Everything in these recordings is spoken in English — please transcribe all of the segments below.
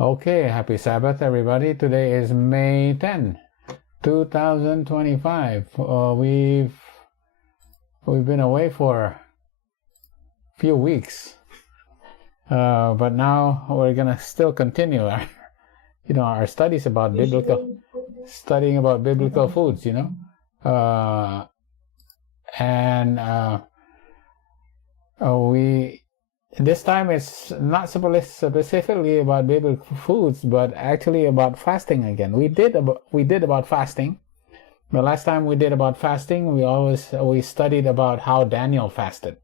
Okay, happy Sabbath, everybody. Today is May 10, 2025. We've been away for a few weeks, but now we're gonna still continue our studies about studying about biblical foods. This time it's not specifically about biblical foods, but actually about fasting again. We did about fasting. The last time we did about fasting, we studied about how Daniel fasted.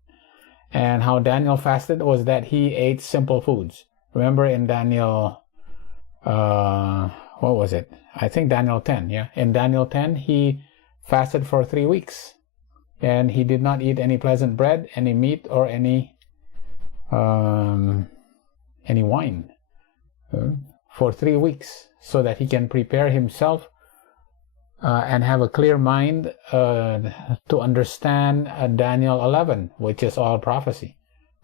And how Daniel fasted was that he ate simple foods. Remember in Daniel, what was it? I think Daniel 10, yeah. In Daniel 10, he fasted for 3 weeks. And he did not eat any pleasant bread, any meat, or any wine for 3 weeks, so that he can prepare himself and have a clear mind to understand Daniel 11, which is all prophecy,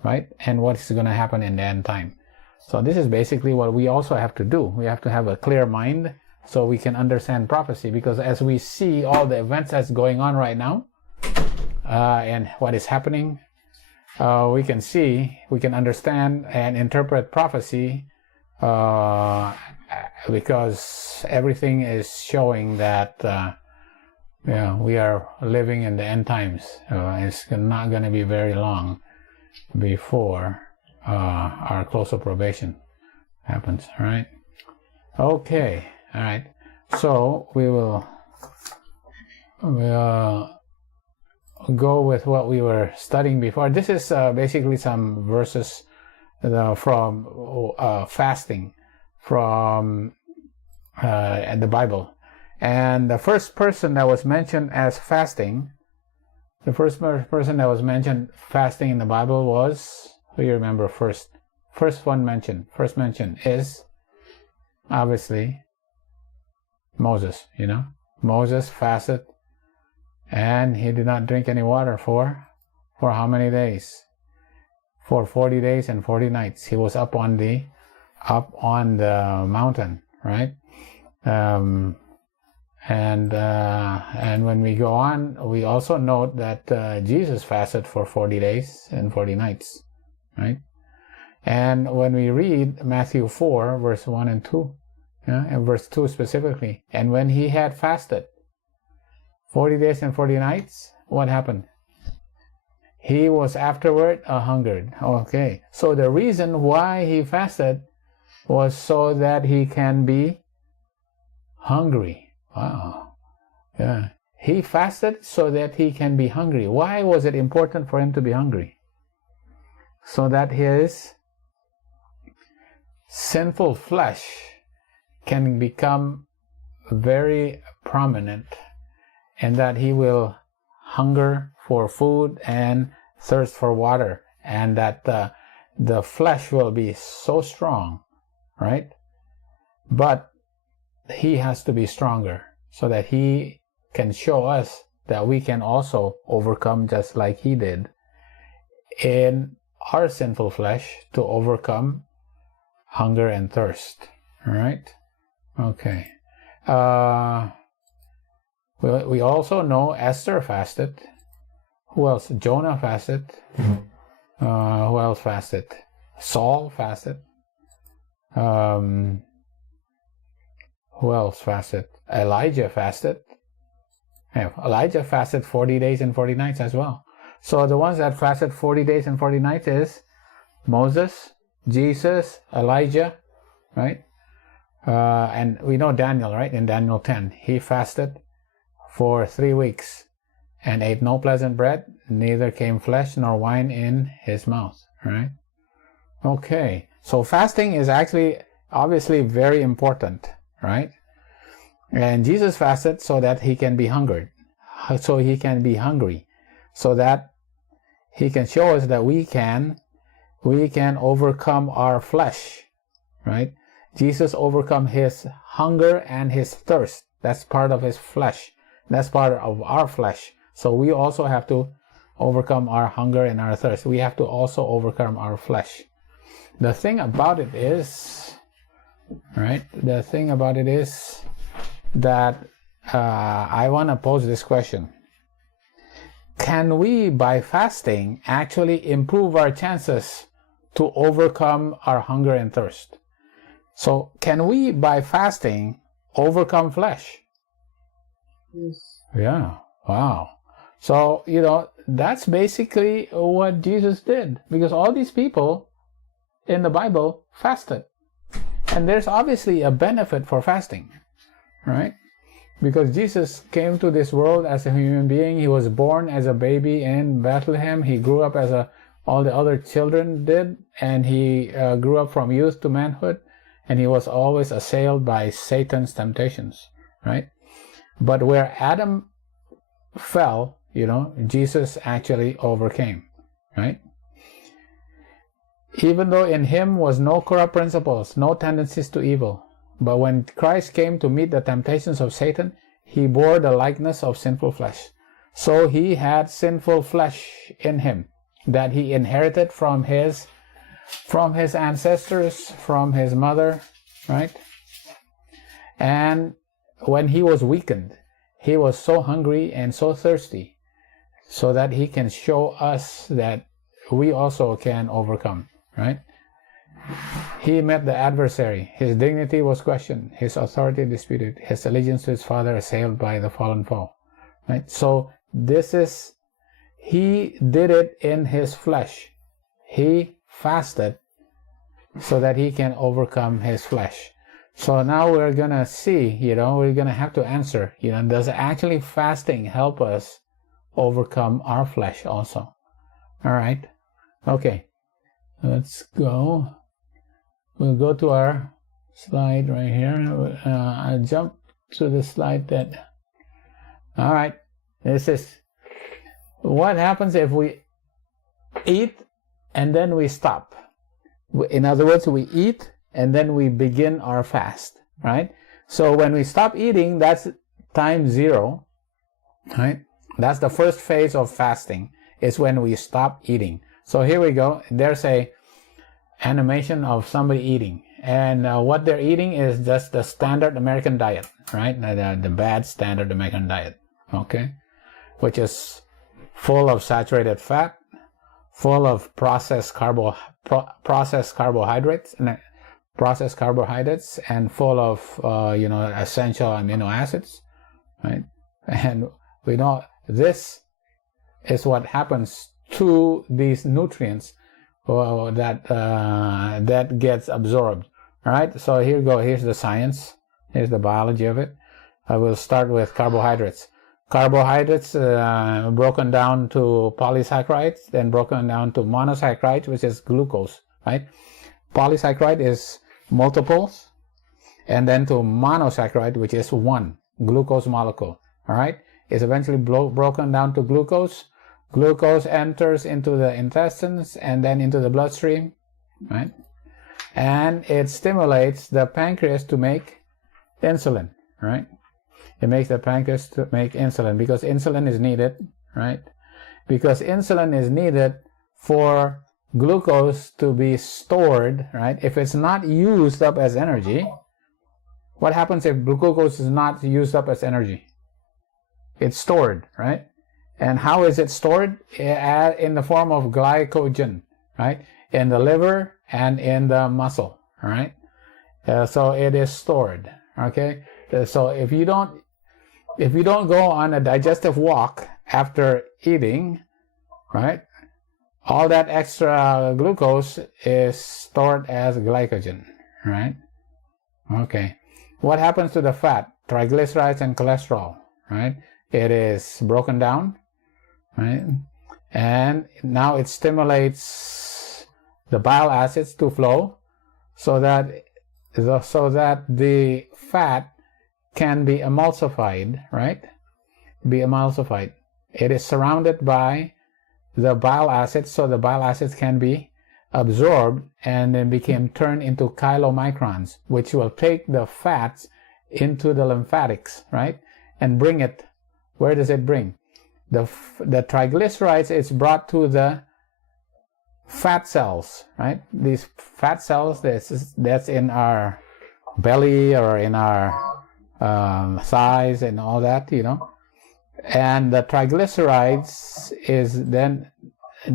right? And what's going to happen in the end time. So this is basically what we also have to do. We have to have a clear mind so we can understand prophecy, because as we see all the events that's going on right now and what is happening, we can understand and interpret prophecy because everything is showing that we are living in the end times. It's not going to be very long before our close of probation happens. All right. Okay. All right. So we'll go with what we were studying before. This is basically some verses from fasting from the Bible. And the first person that was mentioned as fasting, the first person that was mentioned fasting in the Bible was, who you remember first? First mention is obviously Moses. Moses fasted, and he did not drink any water for how many days? For 40 days and 40 nights. He was up on the mountain, right? And when we go on, we also note that Jesus fasted for 40 days and 40 nights, right? And when we read Matthew 4, verse 1 and 2, and verse 2 specifically, and when he had fasted 40 days and 40 nights, what happened? He was afterward hungered. Okay, so the reason why he fasted was so that he can be hungry. Wow. Yeah. He fasted so that he can be hungry. Why was it important for him to be hungry? So that his sinful flesh can become very prominent, and that he will hunger for food and thirst for water, and that the flesh will be so strong, right? But he has to be stronger so that he can show us that we can also overcome, just like he did in our sinful flesh, to overcome hunger and thirst. All right? Okay. We also know Esther fasted. Who else? Jonah fasted. Who else fasted? Saul fasted. Who else fasted? Elijah fasted. Elijah fasted 40 days and 40 nights as well. So the ones that fasted 40 days and 40 nights is Moses, Jesus, Elijah, right? And we know Daniel, right? In Daniel 10, he fasted for 3 weeks and ate no pleasant bread, neither came flesh nor wine in his mouth, right? Okay, so fasting is actually obviously very important, right? And Jesus fasted so that he can be hungry, so that he can show us that we can overcome our flesh, right? Jesus overcome his hunger and his thirst. That's part of his flesh. That's part of our flesh. So we also have to overcome our hunger and our thirst. We have to also overcome our flesh. The thing about it is, right? The thing about it is that I want to pose this question. Can we, by fasting, actually improve our chances to overcome our hunger and thirst? So, can we, by fasting, overcome flesh? Yes. Yeah, wow. So, that's basically what Jesus did, because all these people in the Bible fasted. And there's obviously a benefit for fasting, right? Because Jesus came to this world as a human being. He was born as a baby in Bethlehem. He grew up as all the other children did, and he grew up from youth to manhood, and he was always assailed by Satan's temptations, right? But where Adam fell, Jesus actually overcame, right? Even though in him was no corrupt principles, no tendencies to evil, but when Christ came to meet the temptations of Satan, he bore the likeness of sinful flesh. So he had sinful flesh in him that he inherited from his ancestors, from his mother, right? And when he was weakened, he was so hungry and so thirsty, so that he can show us that we also can overcome, right? He met the adversary. His dignity was questioned. His authority disputed. His allegiance to his father assailed by the fallen foe, right? So he did it in his flesh. He fasted so that he can overcome his flesh. So now we're going to see, we're going to have to answer, does actually fasting help us overcome our flesh also? All right. Okay. Let's go. We'll go to our slide right here. I'll jump to the slide that... All right. This is what happens if we eat and then we stop. In other words, we eat and then we begin our fast, right? So when we stop eating, that's time 0, right? That's the first phase of fasting, is when we stop eating. So here we go. There's a animation of somebody eating, and what they're eating is just the standard American diet, right? The bad standard American diet, okay? Which is full of saturated fat, full of processed carbohydrates, and full of essential amino acids, right? And we know this is what happens to these nutrients that gets absorbed. All right, so here's the science, here's the biology of it. I will start with carbohydrates. Carbohydrates broken down to polysaccharides, then broken down to monosaccharides, which is glucose, right? Polysaccharide is multiples, and then to monosaccharide, which is one glucose molecule. All right, it's eventually broken down to glucose. Glucose enters into the intestines and then into the bloodstream, right? And it stimulates the pancreas to make insulin, right? It makes the pancreas to make insulin because insulin is needed, right? Because insulin is needed for glucose to be stored, right? If it's not used up as energy, what happens if glucose is not used up as energy? It's stored, right? And how is it stored? In the form of glycogen, right? In the liver and in the muscle, all right? So it is stored, okay? So if you don't go on a digestive walk after eating, right? All that extra glucose is stored as glycogen, right? Okay. What happens to the fat, triglycerides and cholesterol, right? It is broken down, right? And now it stimulates the bile acids to flow so that the fat can be emulsified, right? Be emulsified. It is surrounded by the bile acids, so the bile acids can be absorbed and then turned into chylomicrons, which will take the fats into the lymphatics, right? And bring it. Where does it bring? The triglycerides is brought to the fat cells, right? These fat cells that's in our belly or in our thighs and all that, and the triglycerides is then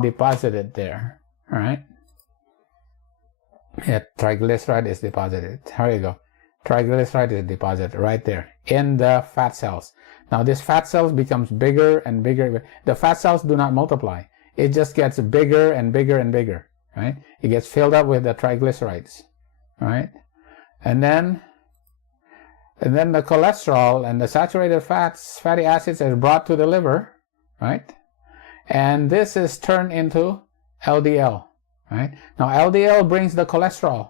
deposited there. All right. Yeah, triglyceride is deposited. Here you go. Triglyceride is deposited right there in the fat cells. Now this fat cells becomes bigger and bigger. The fat cells do not multiply. It just gets bigger and bigger and bigger, right? It gets filled up with the triglycerides, right? And then the cholesterol and the saturated fats, fatty acids are brought to the liver, right? And this is turned into LDL, right? Now LDL brings the cholesterol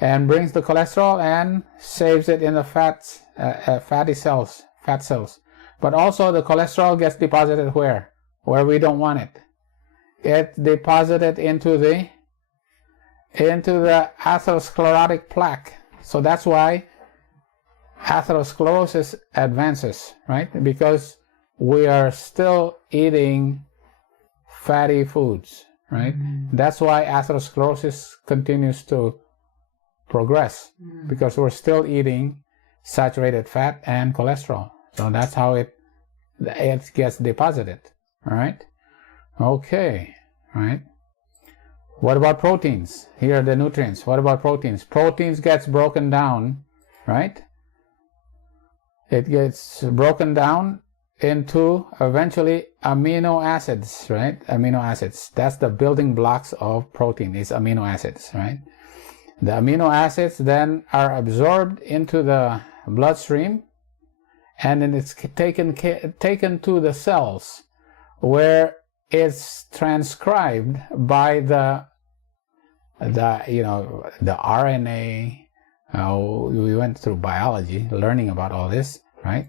and saves it in the fatty cells, fat cells. But also the cholesterol gets deposited where? Where we don't want it. It's deposited into the atherosclerotic plaque. So that's why atherosclerosis advances, right? Because we are still eating fatty foods, right? That's why atherosclerosis continues to progress, because we're still eating saturated fat and cholesterol. So that's how it gets deposited. All right. Okay. All right. What about proteins? Here are the nutrients. What about proteins? Proteins gets broken down, right? It gets broken down into eventually amino acids, right? Amino acids. That's the building blocks of protein, is amino acids, right? The amino acids then are absorbed into the bloodstream, and then it's taken to the cells, where it's transcribed by the RNA. We went through biology, learning about all this, right?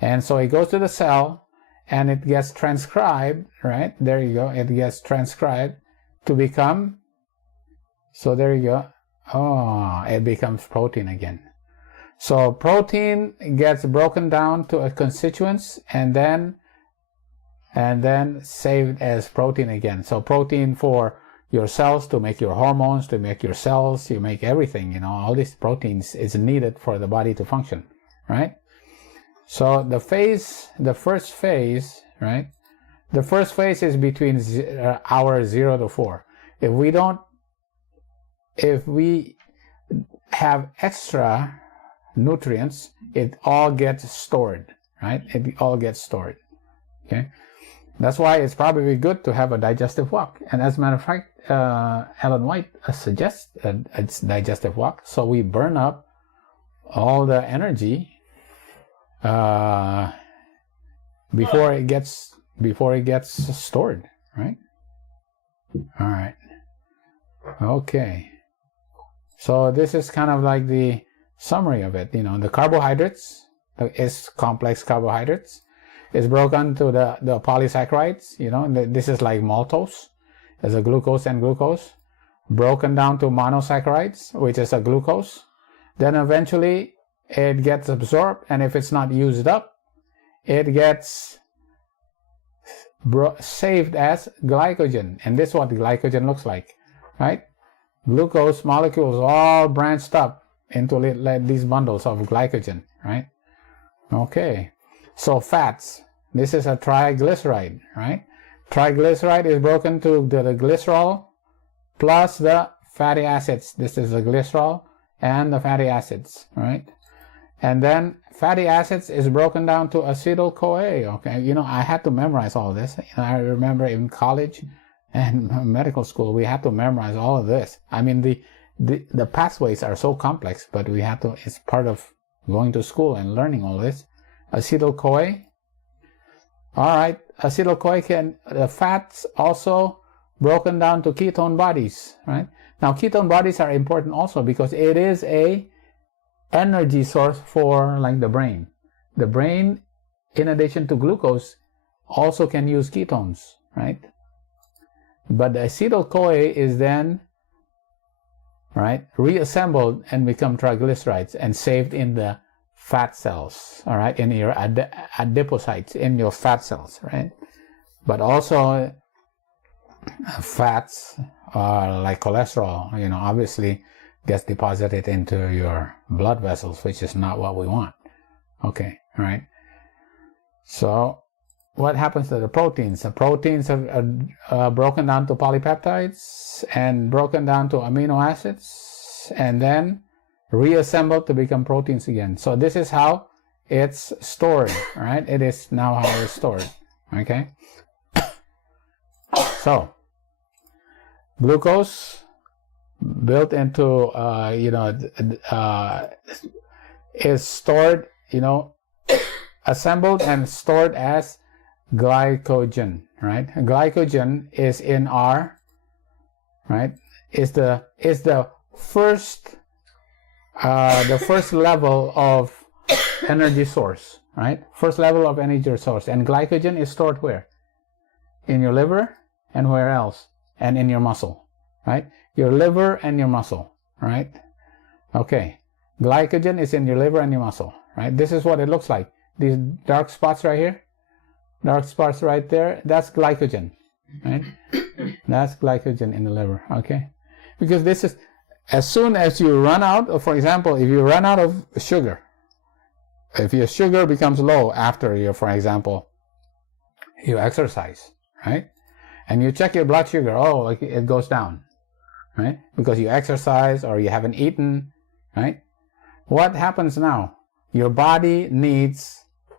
And so it goes to the cell, and it gets transcribed, right? There you go. It gets transcribed to become. So there you go. Oh, it becomes protein again. So protein gets broken down to a constituents and then saved as protein again. So protein for your cells, to make your hormones, to make your cells, you make everything, all these proteins is needed for the body to function, right? So the first phase, right? The first phase is between hours 0 to 4. If we have extra nutrients, it all gets stored, right? It all gets stored, okay? That's why it's probably good to have a digestive walk. And as a matter of fact, Ellen White suggests a digestive walk, so we burn up all the energy before it gets stored, right? All right. Okay. So this is kind of like the summary of it. The carbohydrates is complex carbohydrates. It's broken to the polysaccharides. This is like maltose. There's a glucose and glucose. Broken down to monosaccharides, which is a glucose. Then eventually it gets absorbed, and if it's not used up, it gets saved as glycogen. And this is what glycogen looks like, right? Glucose molecules all branched up into these bundles of glycogen, right? Okay. So fats. This is a triglyceride, right? Triglyceride is broken to the glycerol plus the fatty acids. This is the glycerol and the fatty acids, right? And then fatty acids is broken down to acetyl-CoA, okay? I had to memorize all this. I remember in college and medical school, we had to memorize all of this. I mean, the pathways are so complex, but we have to, it's part of going to school and learning all this. Acetyl-CoA. All right, acetyl-CoA the fats also broken down to ketone bodies, right? Now, ketone bodies are important also because it is a energy source for like the brain. The brain, in addition to glucose, also can use ketones, right? But the acetyl-CoA is then, right, reassembled and become triglycerides and saved in the fat cells, all right, in your adipocytes, in your fat cells, right? But also fats like cholesterol, obviously gets deposited into your blood vessels, which is not what we want. Okay, all right. So what happens to the proteins? The proteins are broken down to polypeptides and broken down to amino acids and then reassembled to become proteins again. So this is how it's stored, right? It is now how it's stored, okay? So glucose built into, is stored, assembled and stored as glycogen, right? Glycogen is in our, right? Is the first level of energy source, right? First level of energy source. And glycogen is stored where? In your liver and where else? And in your muscle, right? Your liver and your muscle, right? Okay. Glycogen is in your liver and your muscle, right? This is what it looks like. These dark spots right here, dark spots right there, that's glycogen, right? That's glycogen in the liver, okay? Because this is, as soon as you run out of, for example, if you run out of sugar, if your sugar becomes low after you, for example, you exercise, right? And you check your blood sugar, oh, it goes down, right? Because you exercise or you haven't eaten, right? What happens now? Your body needs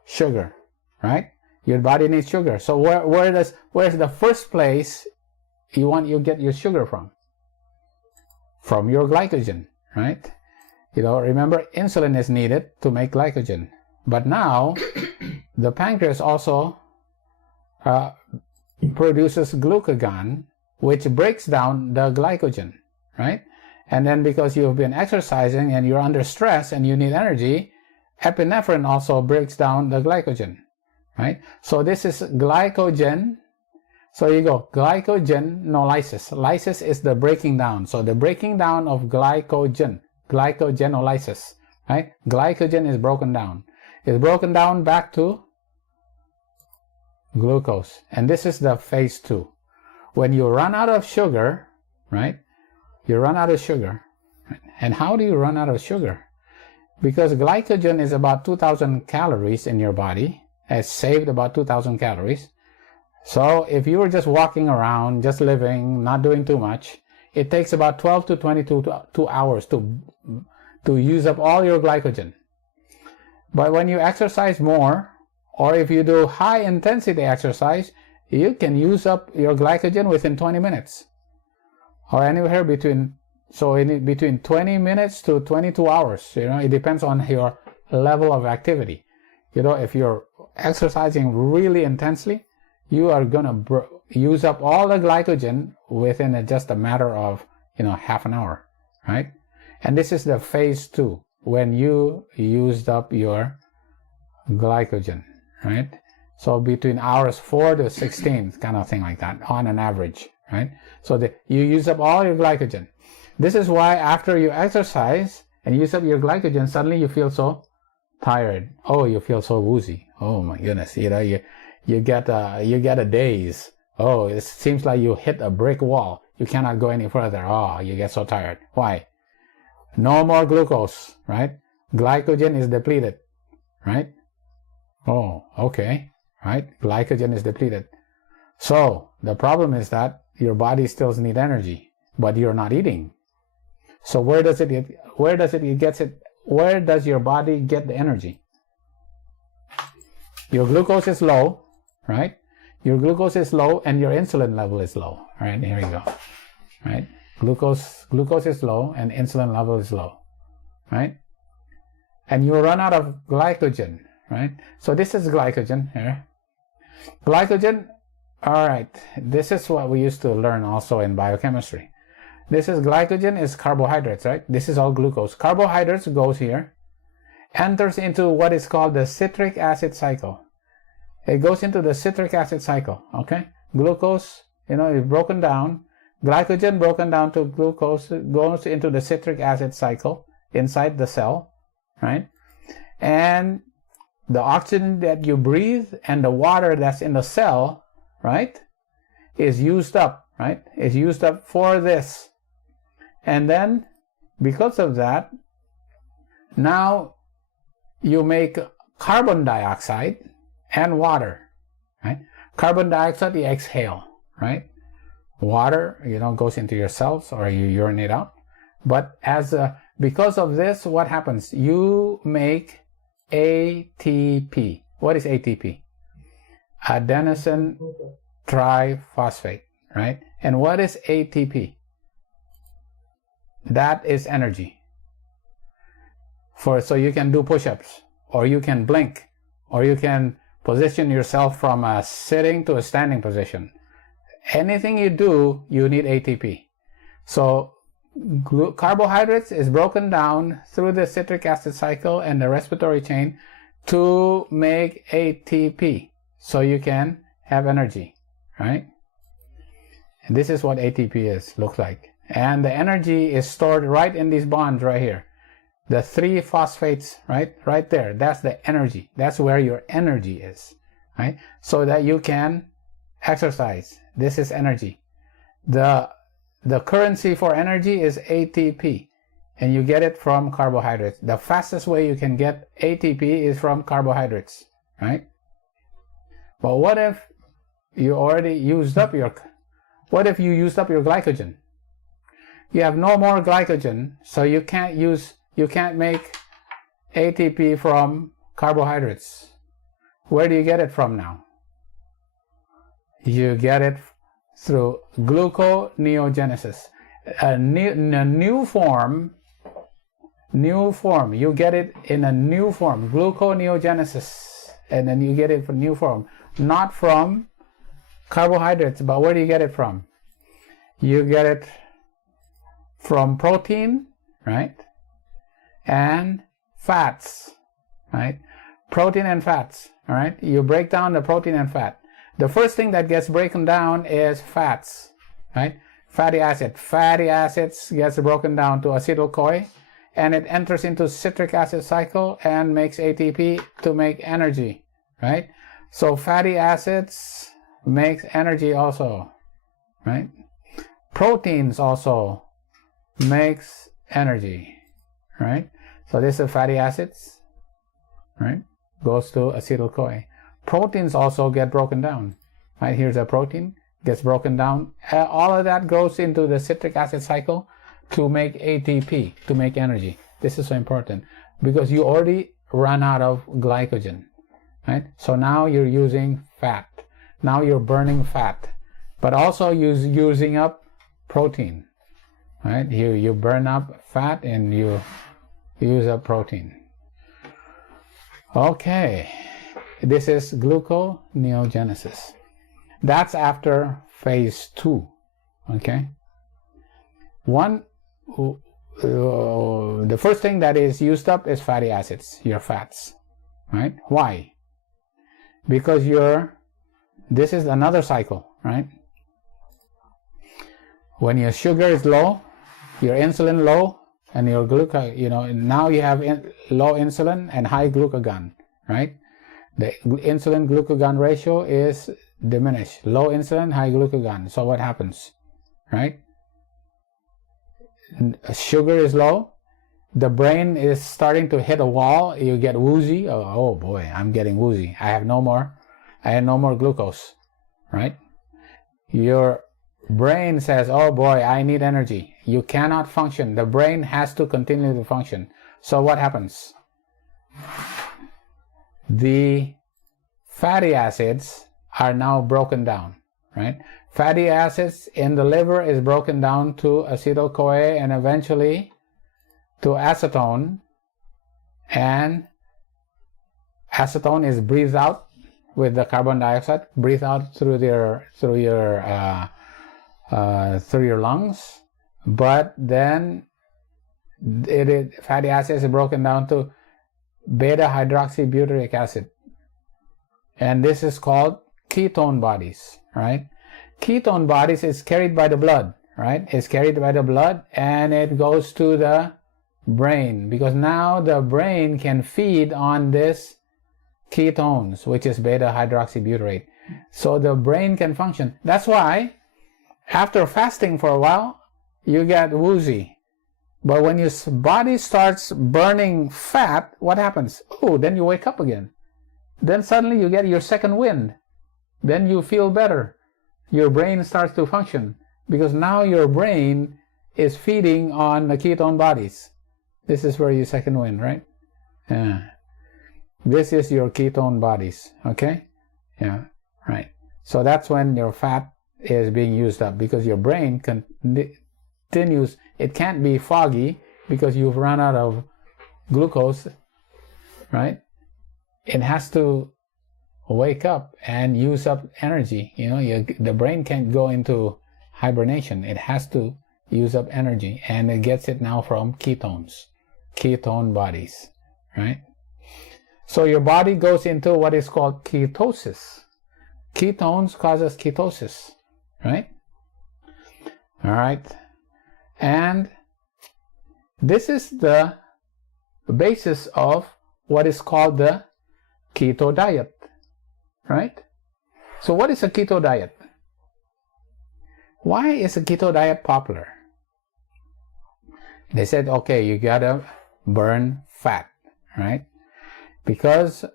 sugar, right? Your body needs sugar. So where's the first place you get your sugar from? From your glycogen, right? Remember, insulin is needed to make glycogen. But now, the pancreas also produces glucagon, which breaks down the glycogen, right? And then because you've been exercising and you're under stress and you need energy, epinephrine also breaks down the glycogen, right? So this is glycogen. So you go glycogenolysis. Lysis is the breaking down. So the breaking down of glycogen, glycogenolysis, right? Glycogen is broken down. It's broken down back to glucose. And this is the phase 2. When you run out of sugar, right? You run out of sugar. And how do you run out of sugar? Because glycogen is about 2,000 calories in your body. It's saved about 2,000 calories. So if you were just walking around, just living, not doing too much, it takes about 12 to 22 hours to use up all your glycogen. But when you exercise more, or if you do high intensity exercise, you can use up your glycogen within 20 minutes. Or anywhere between 20 minutes to 22 hours. It depends on your level of activity. If you're exercising really intensely, you are gonna use up all the glycogen within just a matter of half an hour, right? And this is the phase 2, when you used up your glycogen, right? So between hours 4 to 16, kind of thing like that, on an average, right? So you use up all your glycogen. This is why after you exercise and use up your glycogen, suddenly you feel so tired. Oh, you feel so woozy. Oh my goodness, you get a daze. Oh, it seems like you hit a brick wall. You cannot go any further. Oh, you get so tired. Why? No more glucose, right? Glycogen is depleted, right? Oh, okay, right? Glycogen is depleted. So the problem is that your body still needs energy, but you're not eating. So where does your body get the energy? Your glucose is low, right? Your glucose is low and your insulin level is low. All right, here you go. Right? Glucose is low and insulin level is low. Right? And you run out of glycogen, right? So this is glycogen here. Glycogen, all right, this is what we used to learn also in biochemistry. This is glycogen is carbohydrates, right? This is all glucose. Carbohydrates goes here, enters into what is called the citric acid cycle. It goes into the citric acid cycle, okay? Glucose, is broken down. Glycogen broken down to glucose goes into the citric acid cycle inside the cell, right? And the oxygen that you breathe and the water that's in the cell, right, is used up, right? Is used up for this. And then because of that, now you make carbon dioxide and water, right? Carbon dioxide you exhale, right? Water, goes into your cells or you urinate out. But because of this, what happens? You make ATP. What is ATP? Adenosine triphosphate, right? And what is ATP? That is energy. So you can do push-ups, or you can blink, or you can position yourself from a sitting to a standing position. Anything you do, you need ATP. So carbohydrates is broken down through the citric acid cycle and the respiratory chain to make ATP, so you can have energy, right? And this is what ATP looks like. And the energy is stored right in these bonds right here. The 3 phosphates, right there. That's the energy. That's where your energy is, right? So that you can exercise. This is energy. The currency for energy is ATP, and you get it from carbohydrates. The fastest way you can get ATP is from carbohydrates, right? But what if you already used up what if you used up your glycogen? You have no more glycogen, so you can't make ATP from carbohydrates. Where do you get it from now? You get it through gluconeogenesis. A new form, you get it in a new form, gluconeogenesis, and then you get it from new form, not from carbohydrates. But where do you get it from? You get it from protein, right? And fats, right? Protein and fats, all right? You break down the protein and fat. The first thing that gets broken down is fats, right? Fatty acid. Fatty acids gets broken down to acetyl-CoA, and it enters into citric acid cycle and makes ATP to make energy, right? So fatty acids makes energy also, right? Proteins also makes energy, right? So this is fatty acids, right? Goes to acetyl-CoA. Proteins also get broken down, right? Here's a protein, gets broken down. All of that goes into the citric acid cycle to make ATP, to make energy. This is so important because you already run out of glycogen, right? So now you're using fat. Now you're burning fat, but also using up protein, right? You burn up fat and you use up protein. Okay, this is gluconeogenesis. That's after phase 2. Okay. The first thing that is used up is fatty acids, your fats, right? Why? Because this is another cycle, right? When your sugar is low, your insulin low, and your now you have low insulin and high glucagon, right? The insulin glucagon ratio is diminished. Low insulin, high glucagon. So what happens, right? Sugar is low. The brain is starting to hit a wall. You get woozy. Oh boy, I'm getting woozy. I have no more glucose, right? Your brain says, oh boy, I need energy. You cannot function. The brain has to continue to function. So what happens? The fatty acids are now broken down, right? Fatty acids in the liver is broken down to acetyl-CoA and eventually to acetone, and acetone is breathed out with the carbon dioxide, breathed out through your lungs, but then fatty acids is broken down to beta-hydroxybutyric acid, and this is called ketone bodies, right? Ketone bodies is carried by the blood, right? It's carried by the blood and it goes to the brain, because now the brain can feed on this ketones, which is beta-hydroxybutyrate. So the brain can function. That's why after fasting for a while, you get woozy, But when your body starts burning fat, what happens? Oh, then you wake up again. Then suddenly you get your second wind. Then you feel better. Your brain starts to function because now your brain is feeding on the ketone bodies. This is where your second wind, right? Yeah. This is your ketone bodies, okay? Yeah, right. So that's when your fat is being used up because your brain continues. It can't be foggy because you've run out of glucose, right? It has to wake up and use up energy. You know, the brain can't go into hibernation. It has to use up energy, and it gets it now from ketones, ketone bodies, right? So your body goes into what is called ketosis. Ketones causes ketosis, right? All right. And this is the basis of what is called the keto diet, right? So what is a keto diet? Why is a keto diet popular? They said, okay, you gotta burn fat, right? Because,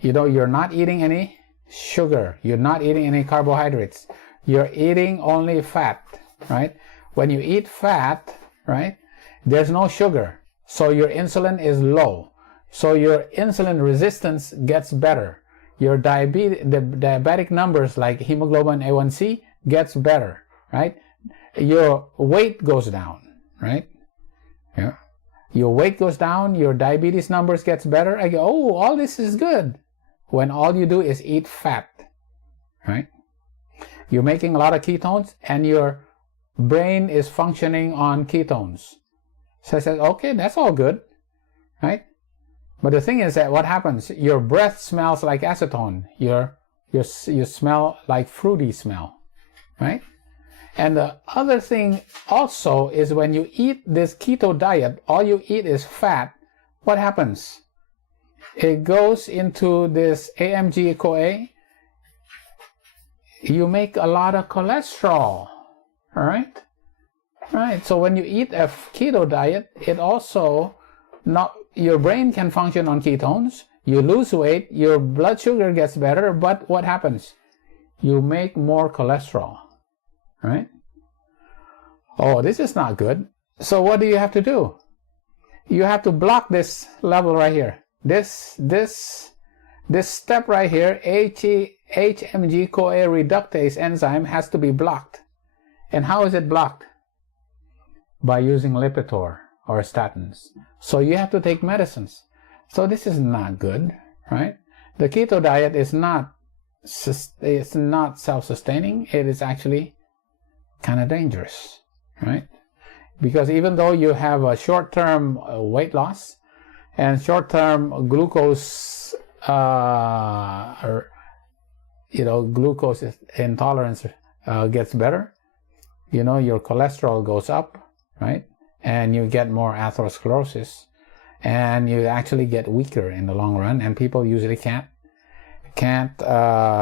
you know, you're not eating any sugar, you're not eating any carbohydrates, you're eating only fat, right? When you eat fat, right, there's no sugar, so your insulin is low, so your insulin resistance gets better. Your the diabetic numbers like hemoglobin A1C gets better, right? Your weight goes down, right? Yeah. Your weight goes down, your diabetes numbers gets better. I go, oh, all this is good. When all you do is eat fat, right? You're making a lot of ketones and your brain is functioning on ketones. So I said, okay, that's all good, right? But the thing is that what happens? Your breath smells like acetone. You smell like fruity smell, right? And the other thing also is when you eat this keto diet, all you eat is fat. What happens? It goes into this AMG-CoA. You make a lot of cholesterol, all right? Right. So when you eat a keto diet, it also your brain can function on ketones. You lose weight, your blood sugar gets better, but what happens? You make more cholesterol, right? Oh, this is not good. So what do you have to do? You have to block this level right here. This step right here, HMG-CoA reductase enzyme has to be blocked. And how is it blocked? By using Lipitor or statins. So you have to take medicines. So this is not good, right? The keto diet is not self-sustaining. It is actually kind of dangerous, right? Because even though you have a short-term weight loss and short-term glucose, glucose intolerance gets better, you know, your cholesterol goes up, right? And you get more atherosclerosis, and you actually get weaker in the long run, and people usually can't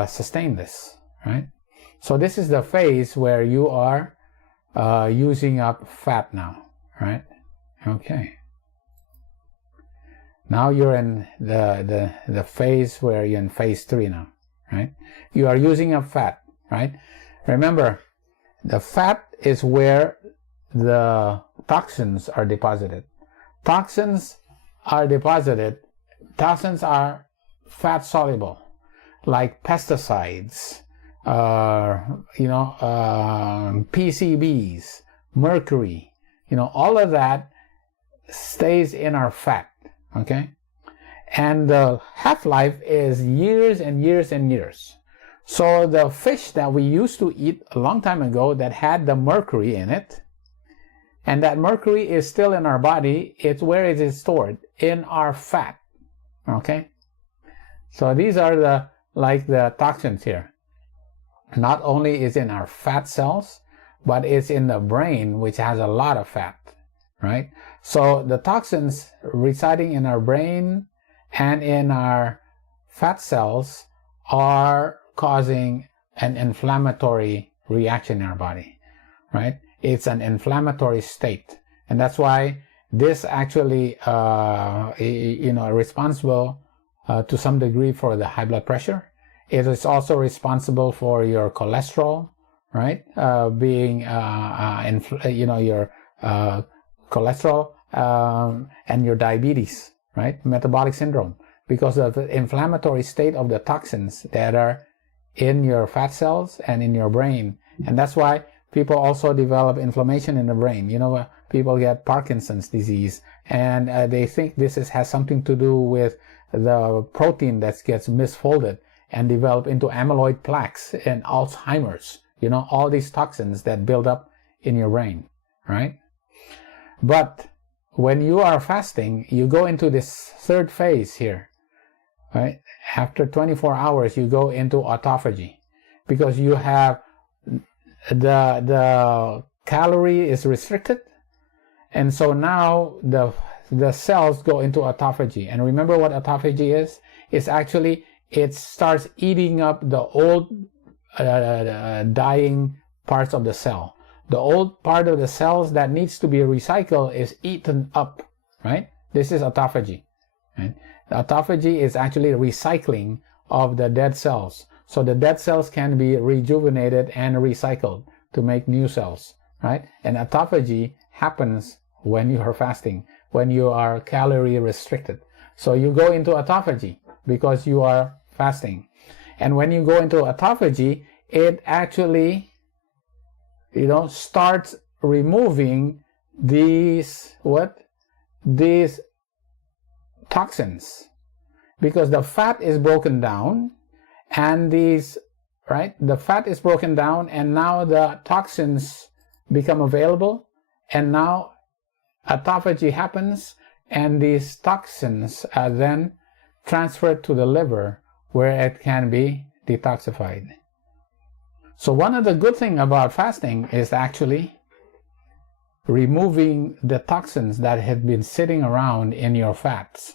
sustain this, right? So this is the phase where you are using up fat now, right? Okay. Now you're in the phase where you're in phase 3 now, right? You are using up fat, right? Remember, the fat is where the toxins are deposited. Toxins are fat soluble, like pesticides, PCBs, mercury, all of that stays in our fat, okay? And the half-life is years and years and years. So the fish that we used to eat a long time ago that had the mercury in it, and that mercury is still in our body, it's where it is stored, in our fat, okay? So these are the toxins here. Not only is in our fat cells, but it's in the brain, which has a lot of fat, right? So the toxins residing in our brain and in our fat cells are causing an inflammatory reaction in our body, right? It's an inflammatory state. And that's why this actually, responsible to some degree for the high blood pressure. It is also responsible for your cholesterol, right? Being, your cholesterol and your diabetes, right? Metabolic syndrome, because of the inflammatory state of the toxins that are in your fat cells and in your brain. And that's why people also develop inflammation in the brain. People get Parkinson's disease, and they think this has something to do with the protein that gets misfolded and develop into amyloid plaques and Alzheimer's. All these toxins that build up in your brain, right? But when you are fasting, you go into this third phase here, right? After 24 hours, you go into autophagy, because you have the calorie is restricted, and so now the cells go into autophagy. And remember what autophagy is? It's actually, it starts eating up the old dying parts of the cell. The old part of the cells that needs to be recycled is eaten up, right? This is autophagy, right? Autophagy is actually recycling of the dead cells. So the dead cells can be rejuvenated and recycled to make new cells, right? And autophagy happens when you are fasting, when you are calorie restricted. So you go into autophagy because you are fasting. And when you go into autophagy, it actually, starts removing these toxins, because the fat is broken down, and the fat is broken down, and now the toxins become available, and now autophagy happens, and these toxins are then transferred to the liver, where it can be detoxified. So one of the good things about fasting is actually removing the toxins that have been sitting around in your fats,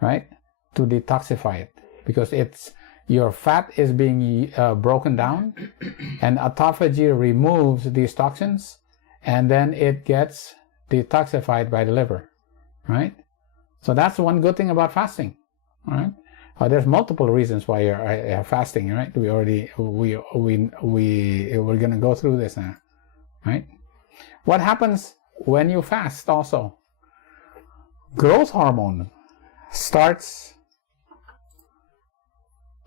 right? To detoxify it, because your fat is being broken down, and autophagy removes these toxins, and then it gets detoxified by the liver, right? So that's one good thing about fasting, right? There's multiple reasons why you're fasting, right? We're going to go through this now, right? What happens when you fast also? Growth hormone starts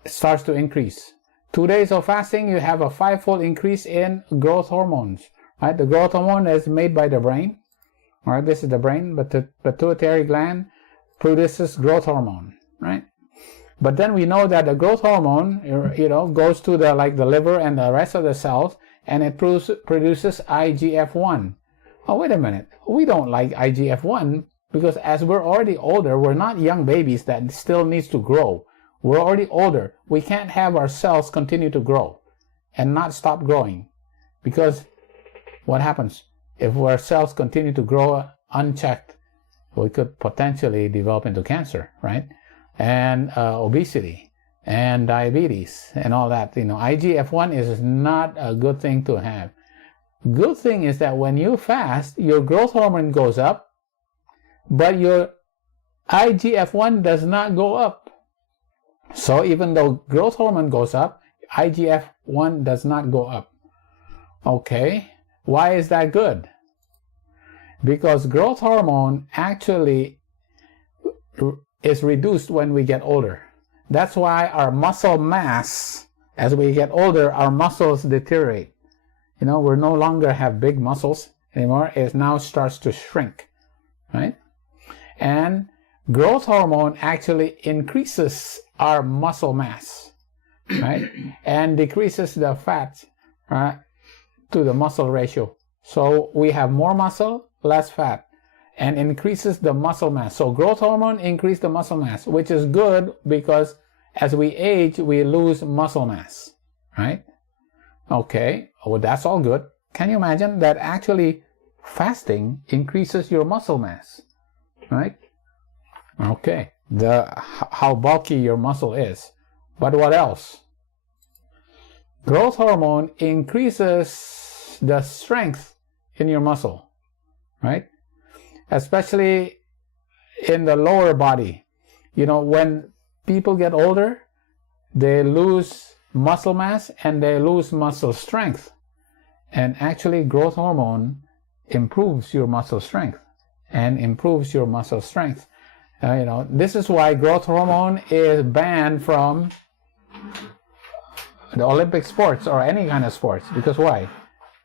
to increase. 2 days of fasting, you have a 5-fold increase in growth hormones, right? The growth hormone is made by the brain, all right? This is the brain, but the pituitary gland produces growth hormone, right? But then we know that the growth hormone, goes to the liver and the rest of the cells, and it produces IGF-1. Oh, wait a minute. We don't like IGF-1 because as we're already older, we're not young babies that still needs to grow. We're already older. We can't have our cells continue to grow and not stop growing, because what happens? If our cells continue to grow unchecked, we could potentially develop into cancer, right? And obesity and diabetes and all that. IGF-1 is not a good thing to have. Good thing is that when you fast, your growth hormone goes up, but your IGF-1 does not go up. So even though growth hormone goes up, IGF-1 does not go up. Okay, why is that good? Because growth hormone actually is reduced when we get older. That's why our muscle mass, as we get older, our muscles deteriorate. We no longer have big muscles anymore. It now starts to shrink, right? And growth hormone actually increases our muscle mass, right? And decreases the fat, right, to the muscle ratio. So we have more muscle, less fat, and increases the muscle mass. So growth hormone increases the muscle mass, which is good because as we age, we lose muscle mass, right? Okay, well, that's all good. Can you imagine that actually fasting increases your muscle mass, right? Okay, how bulky your muscle is. But what else? Growth hormone increases the strength in your muscle, right? especially in the lower body. You know, when people get older, they lose muscle mass and they lose muscle strength. And actually, growth hormone improves your muscle strength and improves your muscle strength. You know, this is why growth hormone is banned from the Olympic sports or any kind of sports. Because why?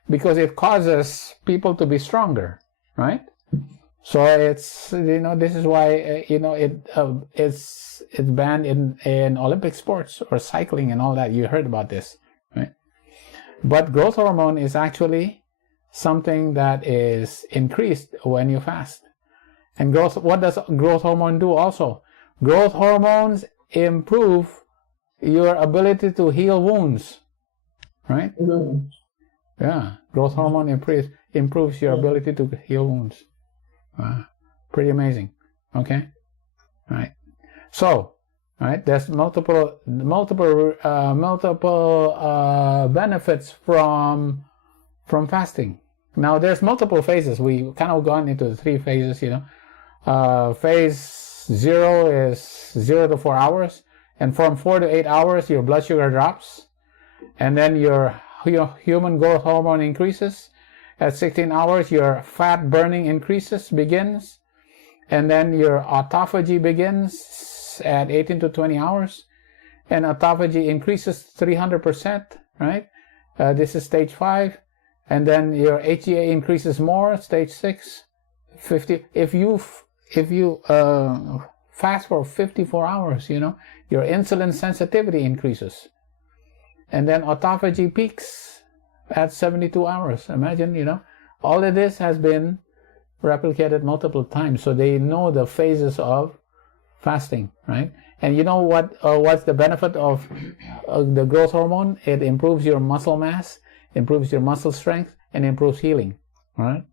Because it causes people to be stronger, right? So it's, you know, this is why, you know, it's banned in Olympic sports or cycling and all that. You heard about this, right? But growth hormone is actually something that is increased when you fast. And what does growth hormone do also? Growth hormones improve your ability to heal wounds, right? Mm-hmm. Yeah, growth hormone improves your ability to heal wounds. Pretty amazing. Okay, all right. So, all right, there's multiple benefits from fasting. Now, there's multiple phases. We kind of gone into the 3 phases. You know, phase 0 is 0 to 4 hours, and from 4 to 8 hours, your blood sugar drops, and then your human growth hormone increases. At 16 hours, your fat burning begins, and then your autophagy begins at 18 to 20 hours, and autophagy increases 300%, right? This is stage 5, and then your HGA increases more, stage 6, 50. If you fast for 54 hours, you know, your insulin sensitivity increases, and then autophagy peaks at 72 hours. Imagine, you know, all of this has been replicated multiple times, so they know the phases of fasting, right? And you know what's the benefit of the growth hormone? It improves your muscle mass, improves your muscle strength, and improves healing, right?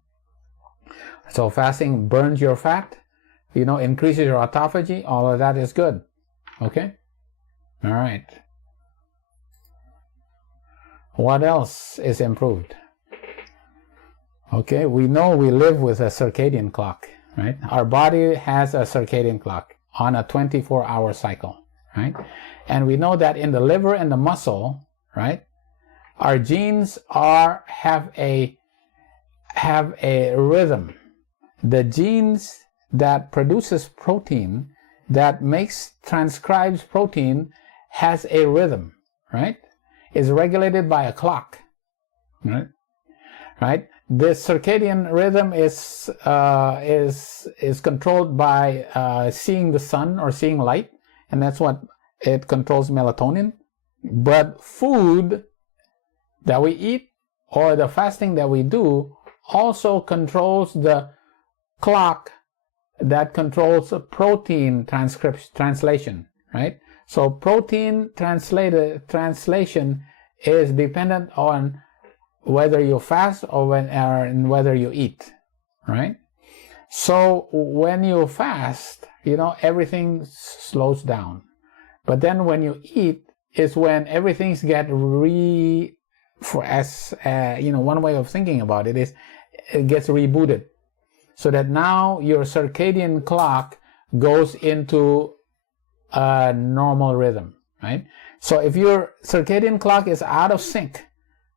So fasting burns your fat, you know, increases your autophagy. All of that is good. Okay, all right. What else is improved? Okay, we know we live with a circadian clock, right? Our body has a circadian clock on a 24-hour cycle, right? And we know that in the liver and the muscle, right, our genes have a rhythm. The genes that produces protein, that transcribes protein, has a rhythm, right? Is regulated by a clock, right? Right. This circadian rhythm is controlled by seeing the sun or seeing light, and that's what it controls melatonin. But food that we eat or the fasting that we do also controls the clock that controls protein translation, right? So protein translation is dependent on whether you fast or whether you eat, right? So when you fast, you know, everything slows down. But then when you eat is when everything get you know, one way of thinking about it is it gets rebooted. So that now your circadian clock goes into a normal rhythm, right? So if your circadian clock is out of sync,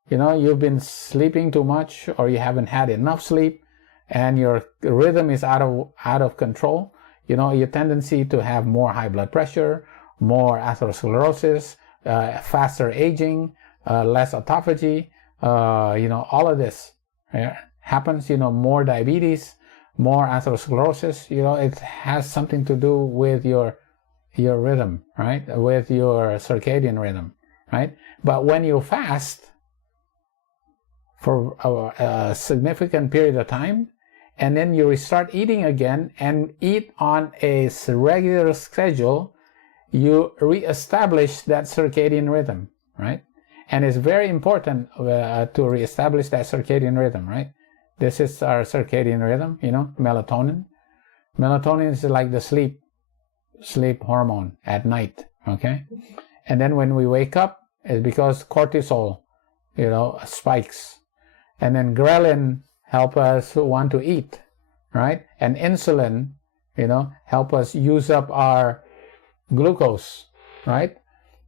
you know, you've been sleeping too much or you haven't had enough sleep and your rhythm is out of control, you know, your tendency to have more high blood pressure, more atherosclerosis, faster aging, less autophagy, you know, all of this happens, you know, more diabetes, more atherosclerosis, you know, it has something to do with your rhythm, right? With your circadian rhythm, right? But when you fast for a significant period of time, and then you start eating again and eat on a regular schedule, you reestablish that circadian rhythm, right? And it's very important to reestablish that circadian rhythm, right? This is our circadian rhythm, you know, melatonin. Melatonin is like the sleep hormone at night, okay? And then when we wake up, it's because cortisol, you know, spikes. And then ghrelin help us want to eat, right? And insulin, help us use up our glucose, right?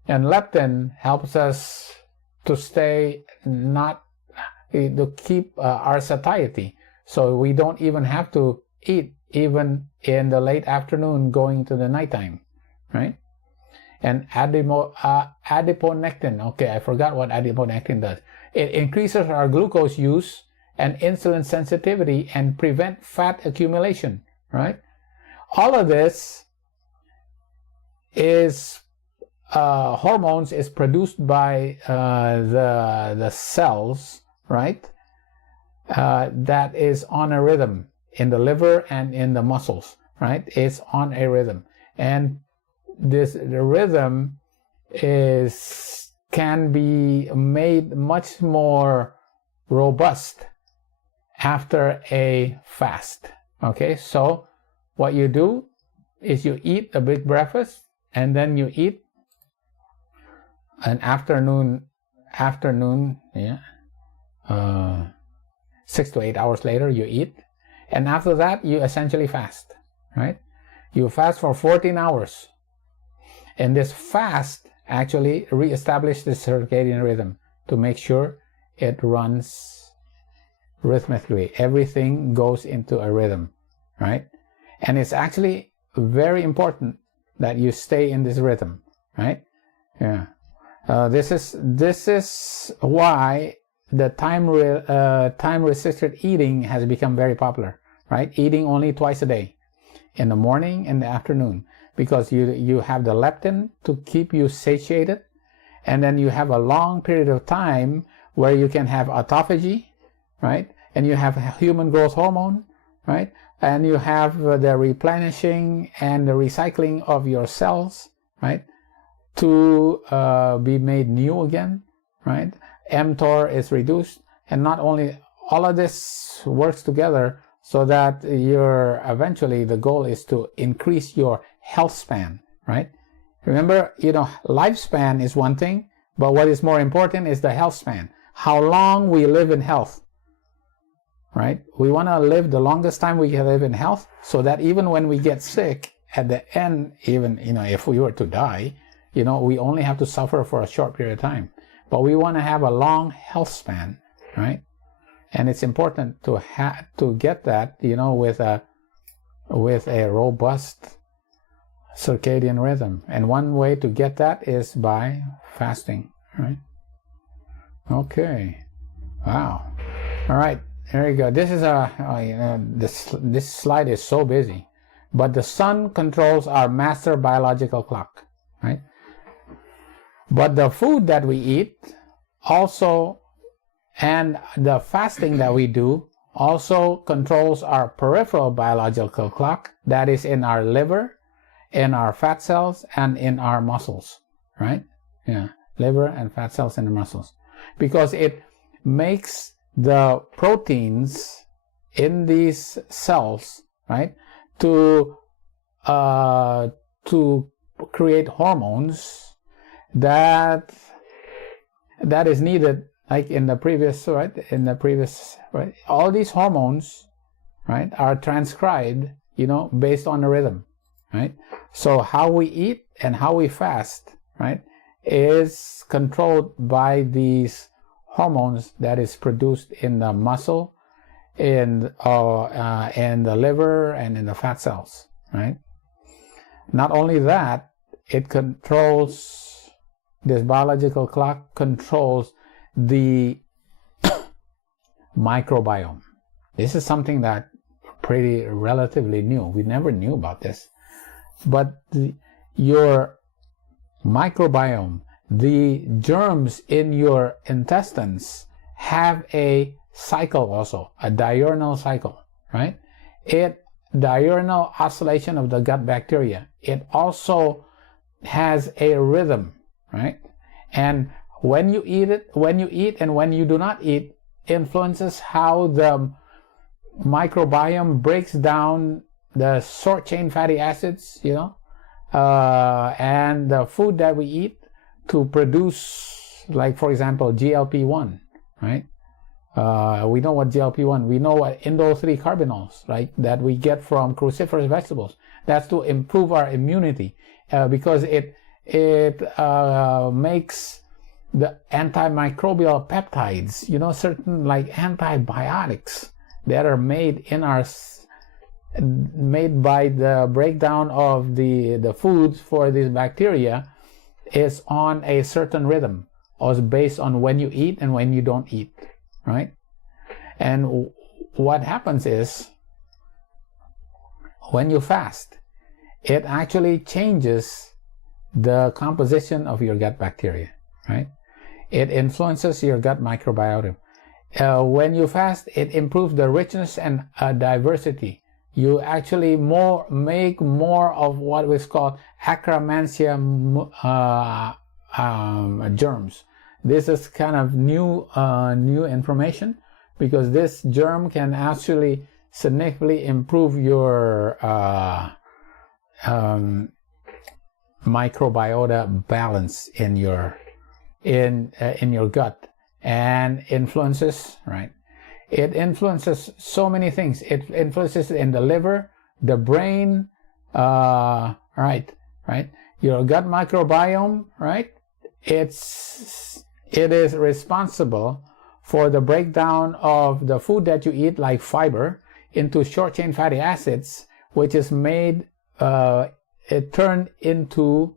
And leptin helps us to to keep our satiety. So we don't even have to eat even in the late afternoon going to the nighttime, right? And adiponectin, okay, I forgot what adiponectin does. It increases our glucose use and insulin sensitivity and prevent fat accumulation, right? All of this is hormones is produced by the cells, right? That is on a rhythm in the liver and in the muscles, right? It's on a rhythm, and the rhythm can be made much more robust after a fast. Okay, so what you do is you eat a big breakfast, and then you eat an afternoon, 6 to 8 hours later you eat, and after that you essentially fast, right? You fast for 14 hours, and this fast actually reestablishes the circadian rhythm to make sure it runs rhythmically. Everything goes into a rhythm, right? And it's actually very important that you stay in this rhythm, right? Yeah. This is why the time restricted eating has become very popular, right? Eating only twice a day, in the morning and the afternoon, because you have the leptin to keep you satiated, and then you have a long period of time where you can have autophagy, right? And you have human growth hormone, right? And you have the replenishing and the recycling of your cells, right? To be made new again, right? MTOR is reduced, and not only all of this works together so that eventually the goal is to increase your health span, right? Remember, lifespan is one thing, but what is more important is the health span. How long we live in health, right? We want to live the longest time we can live in health, so that even when we get sick at the end, even, if we were to die, we only have to suffer for a short period of time. But we want to have a long health span, right? And it's important to get that, with a robust circadian rhythm. And one way to get that is by fasting, right? Okay. Wow. All right. There you go. This is this slide is so busy, but the sun controls our master biological clock, right? But the food that we eat also, and the fasting that we do, also controls our peripheral biological clock that is in our liver, in our fat cells, and in our muscles, right? Yeah, liver and fat cells in the muscles, because it makes the proteins in these cells, right, to create hormones that is needed, like in the previous, right? Right? All these hormones, right, are transcribed, based on the rhythm, right? So how we eat and how we fast, right, is controlled by these hormones that is produced in the muscle, in the liver, and in the fat cells, right? Not only that, this biological clock controls the microbiome. This is something that pretty relatively new. We never knew about this. But your microbiome, the germs in your intestines, have a cycle also, a diurnal cycle, right? Diurnal oscillation of the gut bacteria. It also has a rhythm, right? And when you eat and when you do not eat influences how the microbiome breaks down the short chain fatty acids, and the food that we eat to produce, like for example, GLP-1, right? We know what GLP-1, we know what indole-3 carbinols, right, that we get from cruciferous vegetables. That's to improve our immunity, because it makes the antimicrobial peptides, you know, certain like antibiotics that are made by the breakdown of the foods for these bacteria is on a certain rhythm, or is based on when you eat and when you don't eat, right? And what happens is, when you fast, it actually changes the composition of your gut bacteria, right? It influences your gut microbiome. When you fast, it improves the richness and diversity. You actually make more of what is called Akkermansia germs. This is kind of new information, because this germ can actually significantly improve your microbiota balance in your gut, and influences, right? It influences so many things. It influences in the liver, the brain, right? Your gut microbiome, right? It is responsible for the breakdown of the food that you eat, like fiber, into short chain fatty acids, which is made, it turned into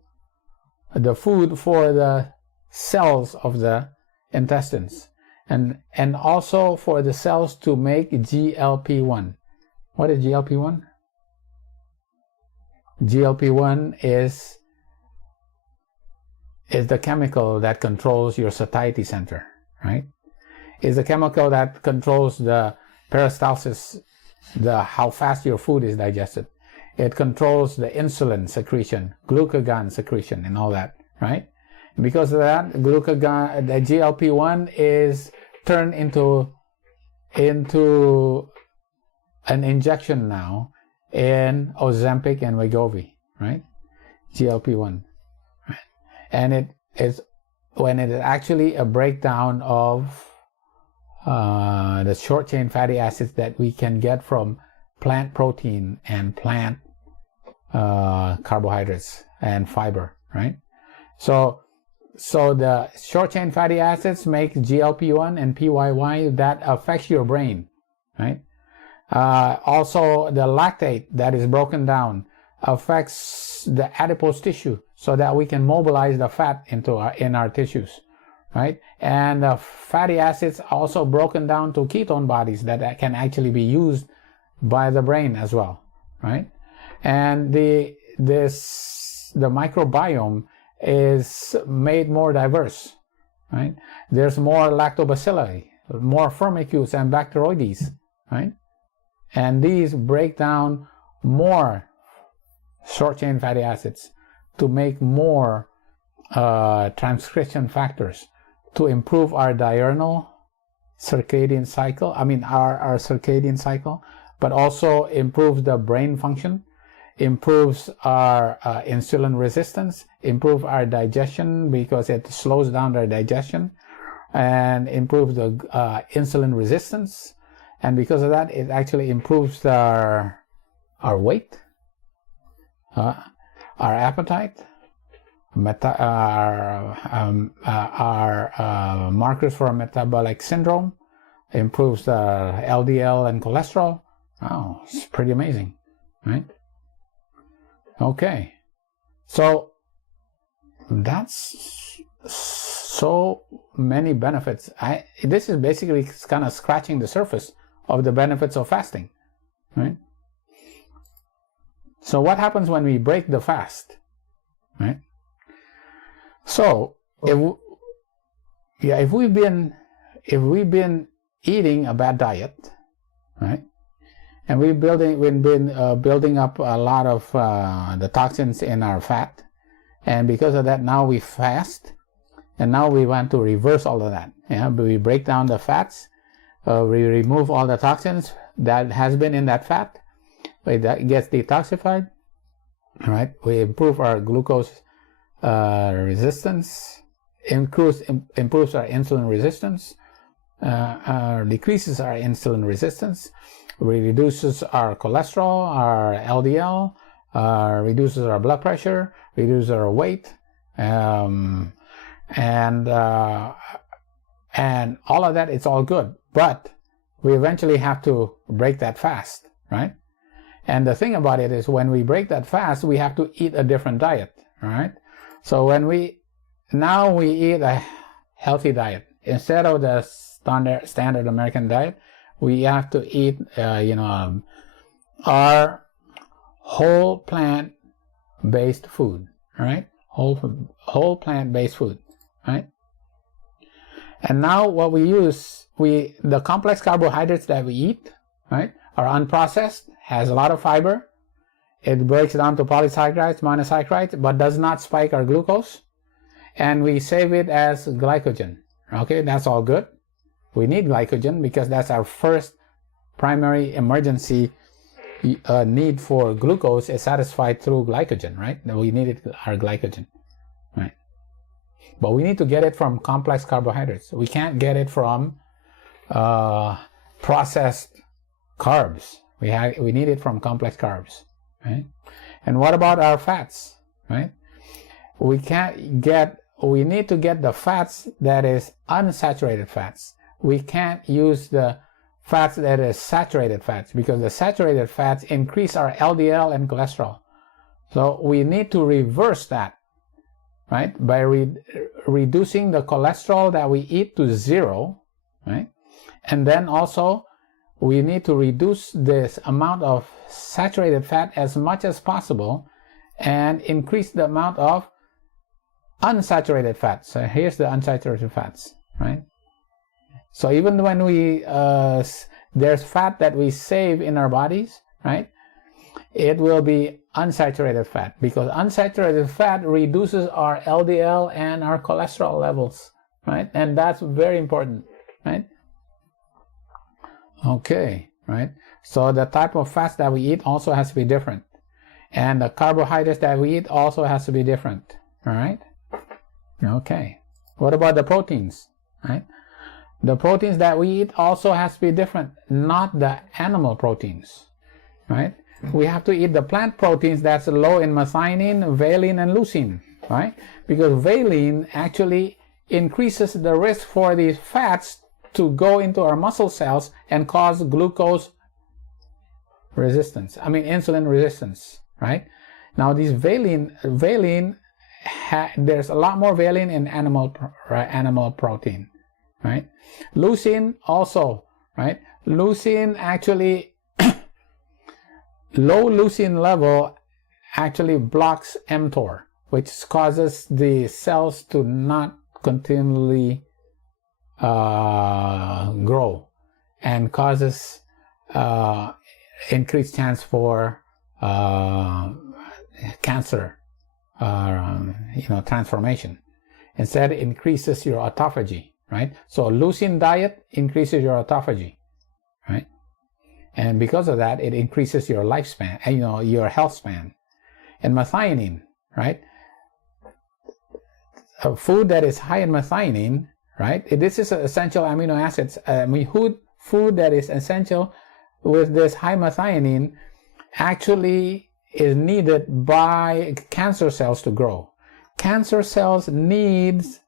the food for the cells of the intestines, and also for the cells to make GLP-1. What is GLP-1? GLP-1 is the chemical that controls your satiety center, right? Is the chemical that controls the peristalsis, how fast your food is digested. It controls the insulin secretion, glucagon secretion, and all that, right? Because of that, the GLP-1 is turned into an injection now in Ozempic and Wegovy, right? GLP-1, right? And it is when it is actually a breakdown of the short chain fatty acids that we can get from plant protein and plant carbohydrates and fiber, right? So the short chain fatty acids make GLP-1 and PYY that affects your brain, right? Also, the lactate that is broken down affects the adipose tissue, so that we can mobilize the fat in our tissues, right? And the fatty acids also broken down to ketone bodies that can actually be used by the brain as well, right? And the microbiome is made more diverse, right? There's more lactobacilli, more firmicutes and bacteroides, right? And these break down more short chain fatty acids to make more transcription factors to improve our diurnal circadian cycle, our circadian cycle, but also improves the brain function, improves our insulin resistance, improves our digestion because it slows down our digestion, and improves the insulin resistance. And because of that, it actually improves our weight, our appetite, our markers for metabolic syndrome, improves the LDL and cholesterol. Wow, it's pretty amazing, right? Okay, so that's so many benefits. This is basically kind of scratching the surface of the benefits of fasting, right? So what happens when we break the fast, right? So if we've been eating a bad diet, right, and we've been building up a lot of the toxins in our fat, and because of that, now we fast, and now we want to reverse all of that. Yeah, we break down the fats, we remove all the toxins that has been in that fat, that gets detoxified, right? We improve our glucose resistance, improves our insulin resistance, decreases our insulin resistance, reduces our cholesterol, our LDL, reduces our blood pressure, reduces our weight, and all of that. It's all good, but we eventually have to break that fast, right? And the thing about it is, when we break that fast, we have to eat a different diet, all right? So when we eat a healthy diet instead of the standard American diet. We have to eat our whole plant based food, right? Whole plant based food, right? And now what we use, the complex carbohydrates that we eat, right, are unprocessed, has a lot of fiber. It breaks down to polysaccharides, monosaccharides, but does not spike our glucose. And we save it as glycogen. Okay, that's all good. We need glycogen because that's our first primary emergency need for glucose is satisfied through glycogen, right? We need our glycogen, right? But we need to get it from complex carbohydrates. We can't get it from processed carbs. We need it from complex carbs, right? And what about our fats, right? We need to get the fats that is unsaturated fats. We can't use the fats that is saturated fats because the saturated fats increase our LDL and cholesterol. So we need to reverse that, right? By reducing the cholesterol that we eat to 0, right? And then also we need to reduce this amount of saturated fat as much as possible and increase the amount of unsaturated fats. So here's the unsaturated fats, right? So even when there's fat that we save in our bodies, right? It will be unsaturated fat because unsaturated fat reduces our LDL and our cholesterol levels, right? And that's very important, right? Okay, right? So the type of fats that we eat also has to be different. And the carbohydrates that we eat also has to be different, all right? Okay. What about the proteins, right? The proteins that we eat also has to be different, not the animal proteins, right? We have to eat the plant proteins that's low in methionine, valine, and leucine, right? Because valine actually increases the risk for these fats to go into our muscle cells and cause glucose resistance. Insulin resistance, right? Now, these valine, there's a lot more valine in animal protein, right? Leucine also, right? Leucine actually, low leucine level actually blocks MTOR, which causes the cells to not continually grow and causes increased chance for cancer transformation. Instead, it increases your autophagy, right? So leucine diet increases your autophagy, right? And because of that, it increases your lifespan, your health span. And methionine, right? A food that is high in methionine, right? This is essential amino acids. Food that is essential with this high methionine actually is needed by cancer cells to grow. Cancer cells needs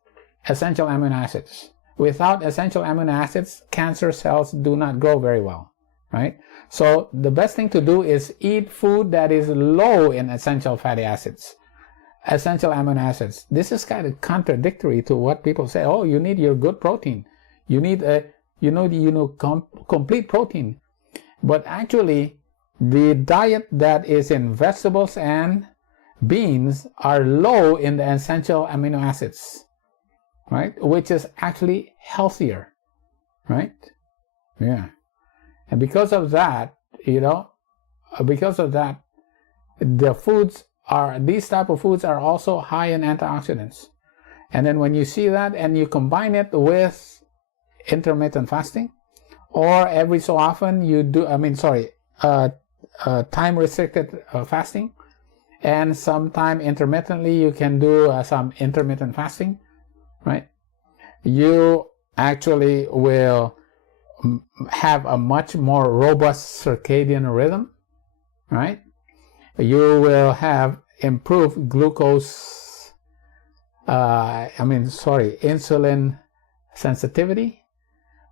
essential amino acids. Without essential amino acids, cancer cells do not grow very well, right? So the best thing to do is eat food that is low in essential fatty acids, essential amino acids. This is kind of contradictory to what people say. Oh, you need your good protein. You need complete protein. But actually, the diet that is in vegetables and beans are low in the essential amino acids, right? Which is actually healthier, right? Yeah. And because of that, these type of foods are also high in antioxidants. And then when you see that and you combine it with intermittent fasting, or every so often you do, time restricted fasting, and sometime intermittently you can do some intermittent fasting, right? You actually will have a much more robust circadian rhythm, right? You will have improved insulin sensitivity.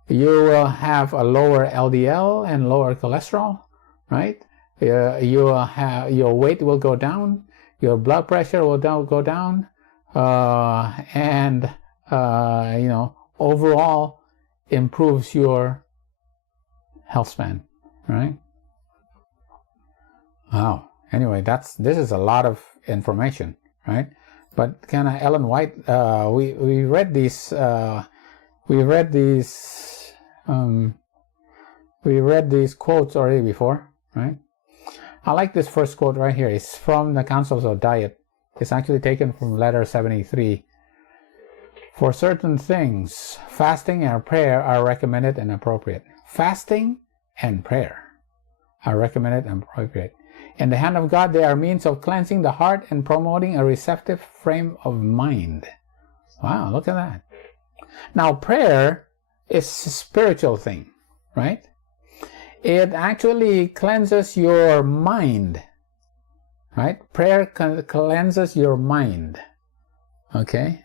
You will have a lower LDL and lower cholesterol, right? You will have, your weight will go down, your blood pressure will go down, and overall improves your health span, right? Wow. Anyway, this is a lot of information, right? But kind of Ellen White, we read these quotes already before, right? I like this first quote right here. It's from the Councils of Diet. It's actually taken from letter 73. For certain things, fasting and prayer are recommended and appropriate. Fasting and prayer are recommended and appropriate. In the hand of God, they are means of cleansing the heart and promoting a receptive frame of mind. Wow, look at that. Now, prayer is a spiritual thing, right? It actually cleanses your mind, right? Prayer cleanses your mind, okay?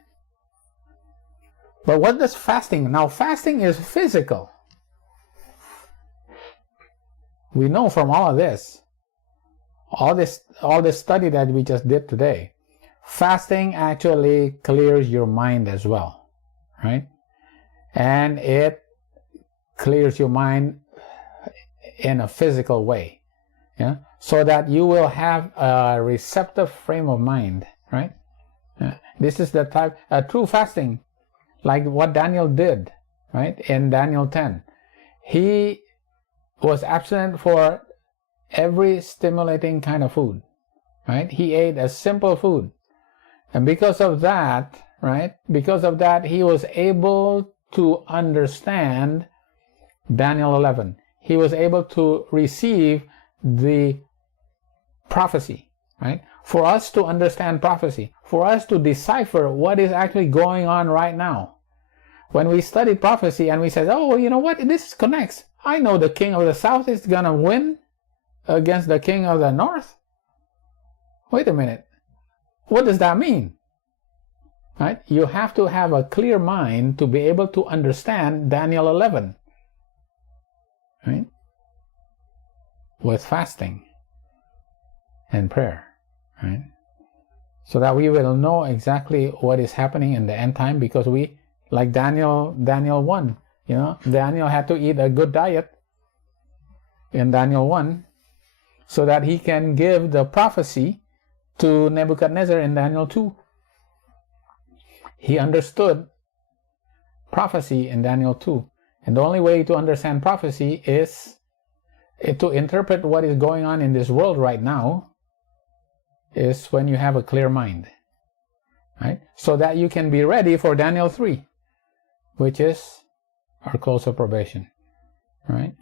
But what does fasting? Now, fasting is physical. We know from all of this, all this study that we just did today, fasting actually clears your mind as well, right? And it clears your mind in a physical way, yeah, so that you will have a receptive frame of mind, right? This is the type true fasting, like what Daniel did, right? In Daniel 10, he was abstinent for every stimulating kind of food, right? He ate a simple food, and because of that, right? Because of that, he was able to understand Daniel 11. He was able to receive the prophecy, right? For us to understand prophecy, for us to decipher what is actually going on right now. When we study prophecy and we say, oh, you know what, this connects. I know the king of the south is going to win against the king of the north. Wait a minute. What does that mean? Right? You have to have a clear mind to be able to understand Daniel 11. Right? With fasting and prayer, right? So that we will know exactly what is happening in the end time, because we, like Daniel 1, Daniel had to eat a good diet in Daniel 1 so that he can give the prophecy to Nebuchadnezzar in Daniel 2. He understood prophecy in Daniel 2. And the only way to understand prophecy is to interpret what is going on in this world right now is when you have a clear mind, right? So that you can be ready for Daniel 3, which is our close of probation, right?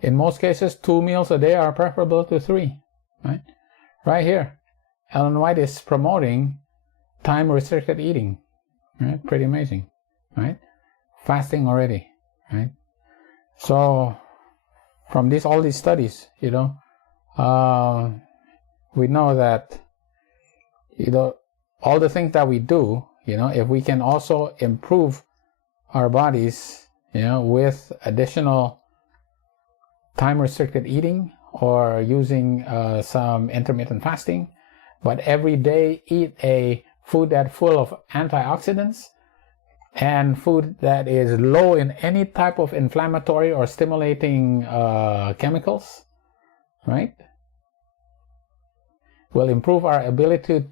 In most cases, 2 meals a day are preferable to 3, right? Right here, Ellen White is promoting time-restricted eating, right? Pretty amazing, right? Fasting already, right? So, from all these studies, we know that, all the things that we do, if we can also improve our bodies, with additional time-restricted eating or using some intermittent fasting, but every day eat a food that's full of antioxidants and food that is low in any type of inflammatory or stimulating chemicals, right? Will improve our ability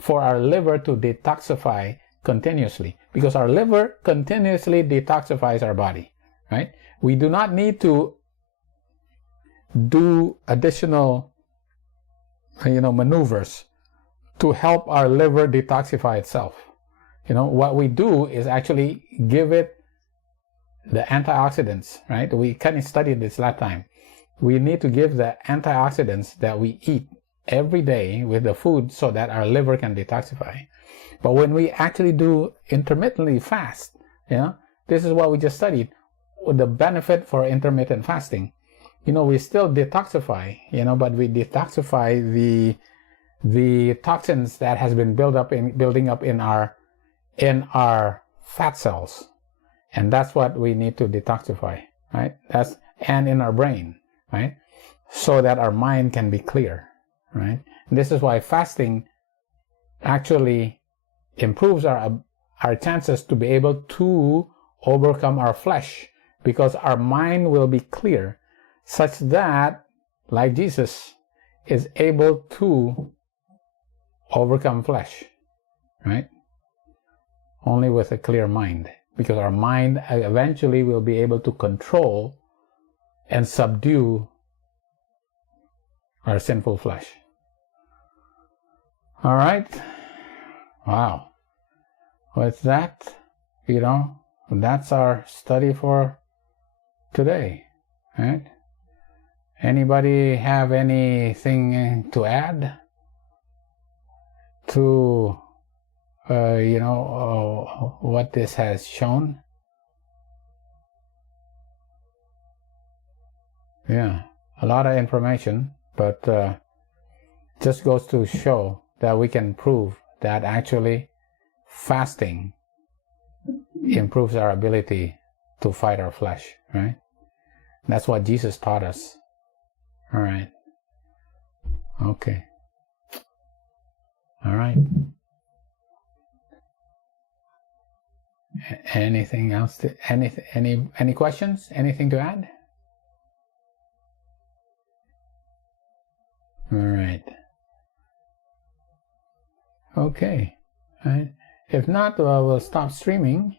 for our liver to detoxify continuously, because our liver continuously detoxifies our body, right? We do not need to do additional, maneuvers to help our liver detoxify itself. What we do is actually give it the antioxidants, right? We kind of studied this last time. We need to give the antioxidants that we eat every day with the food so that our liver can detoxify. But when we actually do intermittently fast, this is what we just studied, the benefit for intermittent fasting. We still detoxify, but we detoxify the toxins that has been building up in our fat cells, and that's what we need to detoxify, right? And in our brain, right? So that our mind can be clear, right? And this is why fasting actually improves our chances to be able to overcome our flesh, because our mind will be clear, such that, like Jesus, is able to overcome flesh, right? Only with a clear mind, because our mind eventually will be able to control and subdue our sinful flesh. All right. Wow. With that, that's our study for today, right? Anybody have anything to add to what this has shown? Yeah, a lot of information, but just goes to show that we can prove that actually fasting improves our ability to fight our flesh, right? That's what Jesus taught us. All right. Okay. All right. Anything else? Any questions? Anything to add? All right. Okay. All right. If not, we'll stop streaming.